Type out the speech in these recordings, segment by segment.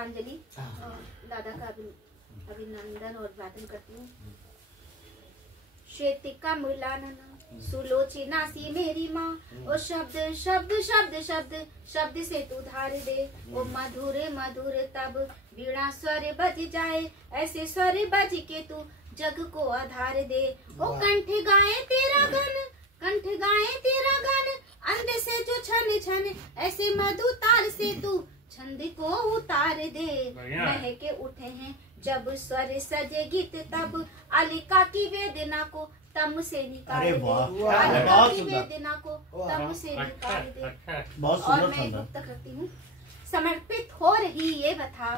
अंजलि दादा का अभिनंदन और वादन करती हूँ। श्वेत कमलानन सुलोचना सी मेरी माँ, ओ शब्द शब्द शब्द शब्द शब्द से तू धार दे, ओ मधुर मधुर तब वीणा स्वर बज जाए, ऐसे स्वर बज के तू जग को आधार दे। ओ कंठ गाए तेरा गन, कंठ गाए तेरा गन, अंधे से जो छन छन, ऐसे मधु तार से तू छंद को उतार दे। महके उठे हैं जब स्वर सजे गीत, तब अलिका की वेदना को तम से निकाल दे, अलिका की वेदना को तम से निकाल दे। और मैं गुप्त करती हूँ। समर्पित हो रही ये बता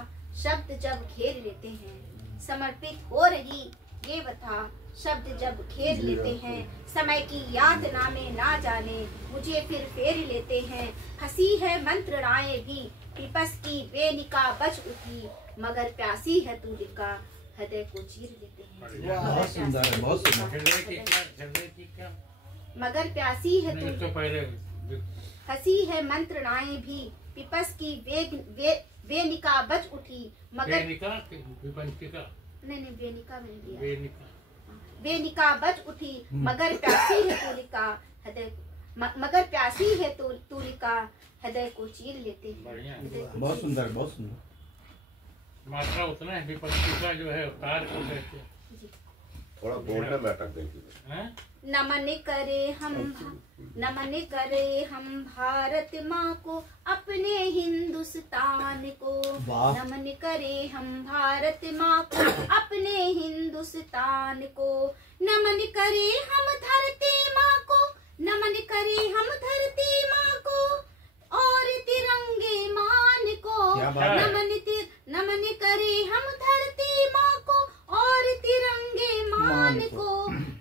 शब्द जब घेर लेते हैं, समर्पित हो रही ये बता शब्द जब घेर लेते हैं, समय की यातना में ना जाने मुझे फिर फेर लेते हैं। हंसी है मंत्रणाएं भी पिपस की बेनिका बच उठी, मगर प्यासी है तू लिका हृदय को चीर लेते हैं। बहुत सुंदर है, बहुत सुंदर। मगर प्यासी है तू, हंसी है मंत्रणाएं भी पिपस की बेनिका बच उठी, मगर नहीं बेनिका मैंने दिया, बेनिका बच उठी, मगर प्यासी है तू लिका हृदय, मगर प्यासी है तू लिका हृदय को चीर लेते हैं। बहुत सुंदर, बहुत सुंदर। मात्रा उतना है, विपत्ति का जो है उतार को कहते हैं। थोड़ा बोलने में अटक गई। नमन करे हम भारत माँ को, अपने हिंदुस्तान को। नमन करे हम भारत माँ को, अपने हिंदुस्तान को। नमन करे हम धरती माँ को, नमन करे हम धरती माँ को और तिरंगे मान को। नमन करे हम धरती माँ को और तिरंगे मान को।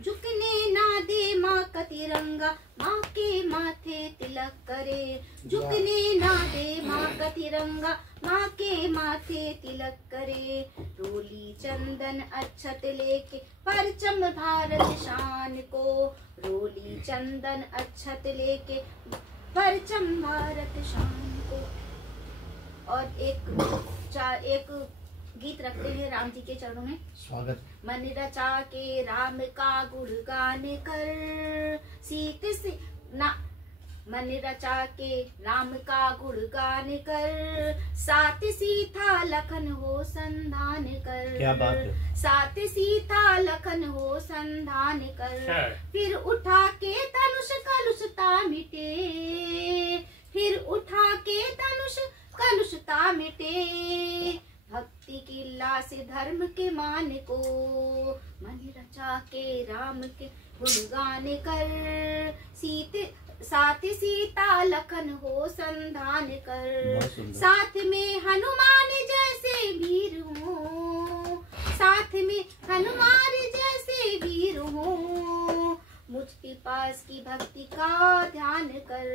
झुकने ना दे माँ का तिरंगा, माँ के माथे तिलक करे। झुकने ना दे माँ का तिरंगा, माँ के माथे तिलक करे। रोली चंदन अक्षत लेके परचम भारत शान को, रोली चंदन अक्षत लेके परचम भारत शान को। और एक गीत रखते हैं राम जी के चरणों में। स्वागत। मन रचा के राम का गुणगान कर, मन रचा के राम का गुणगान कर, साथ सीता लखन हो संधान कर। क्या बात है। साथ सीता लखन हो संधान कर, फिर उठा के धनुष कलुषता मिटे, फिर उठा के धनुष कलुषता मिटे। भक्ति की लाश धर्म के मान को, मन रचा के राम के गुणगान कर, साथ सीता लखन हो संधान कर। साथ में हनुमान जैसे वीर हो, साथ में हनुमान जैसे वीर हो। मुझके पास की भक्ति का ध्यान कर,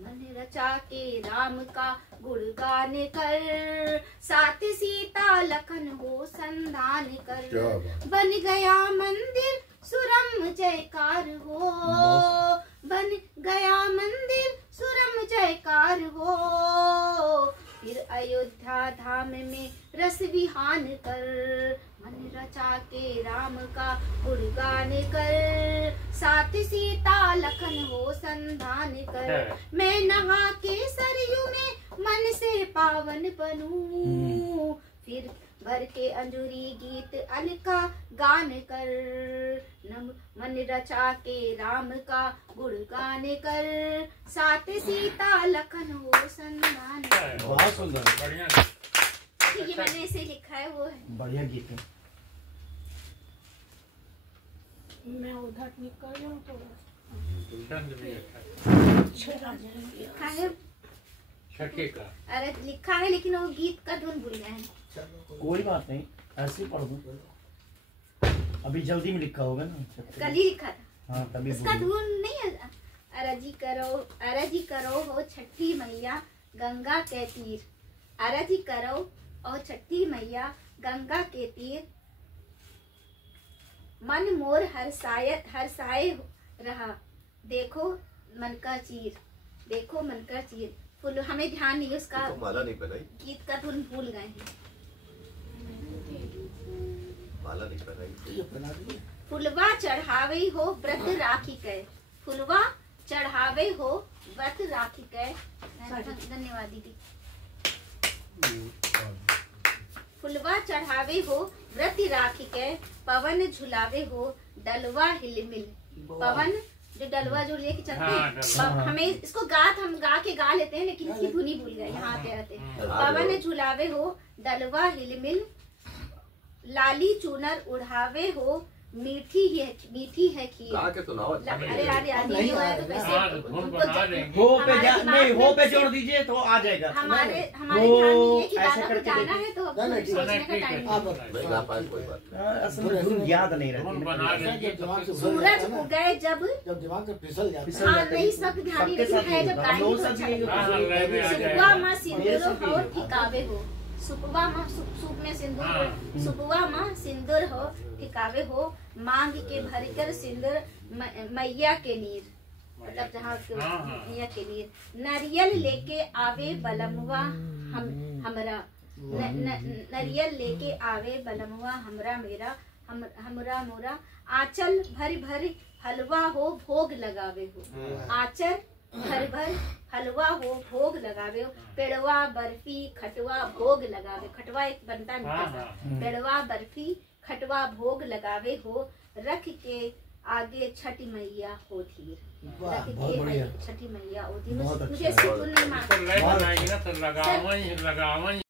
मन रचा के राम का गुणगान कर, साथ सीता लखन हो संधान कर। बन गया मंदिर सुरम जयकार हो, बन गया मंदिर सुरम जयकार हो। फिर अयोध्या धाम में रस विहान कर, मन रचा के राम का गुणगान कर, साथ सीता लखन हो संधान कर। मैं नहा के सरयू में मन से पावन बनूं, फिर भर के अंजुरी गीत अलका गान कर। मन रचा के राम का गुणगान कर, साथ सीता लखन हो संधान कर। बहुत सुंदर, बढ़िया। ये मैंने ऐसे लिखा है, वो है बढ़िया गीत है। मैं उधर निकल जाऊँ तो लिखा है का। अरे लिखा है, लेकिन वो गीत का धुन भूल गए हैं। कोई बात नहीं, ऐसे ही पढ़ दूं। अभी जल्दी में लिखा होगा ना, कल ही लिखा था। हाँ, तभी उसका धुन नहीं है। अरजी करो हो छठी मैया गंगा के तीर, अरजी करो और छठी मैया गंगा के तीर। मन मोर हर साए रहा, देखो मन का चीर, देखो मन का चीर। फुल हमें ध्यान नहीं है उसका, तो माला नहीं पहनाई, गीत का धुन भूल गए हैं। माला नहीं पहनाई। फुलवा चढ़ावे हो व्रत राखी के, फुलवा चढ़ावे हो व्रत राखी के। धन्यवाद दीदी। फुलवा चढ़ावे हो व्रत राखी के, पवन झुलावे हो डलवा हिलमिल। पवन जो डलवा जो लेके चलते हैं, हमें इसको हम गा लेते हैं, लेकिन इसकी धुनी भूल गए यहाँ आते आते। पवन झुलावे हो डलवा हिलमिल, लाली चूनर उड़ावे हो मीठी है खीर। अरे नहीं हुआ है तो कैसे हो पे जोड़ दीजिए तो आ जाएगा। हमारे ध्यान नहीं है कि दादा को जाना है तो सोचने का टाइम असल याद नहीं रहती। सूरज उगए जब दिमाग से फिसल जाता हाँ नहीं सब ध्यान ही है जब सुबह माँ सिंदूर हो ठिकावे हो, सुबह माँ सूप में सिंदूर, सुबह माँ सिंदूर हो ठिकावे हो, मांग के भरकर सिंदूर मैया के नीर, मतलब जहाँ मैया के नीर। नारियल लेके आवे बलमुआ हमरा, नारियल लेके आवे बलमुआ हमरा मेरा, हमरा मोरा। आंचल भर भर हलवा हो भोग लगावे हो, आंचल भर भर हलवा हो भोग लगावे हो। पेड़वा बर्फी खटवा भोग लगावे, खटवा एक बनता है, पेड़वा बर्फी खटवा भोग लगावे हो। रख के आगे छठी मैया हो धीर, रख के छठी मैया हो धीर। मुझे इसकी धुन नहीं मालूम। तो लगावन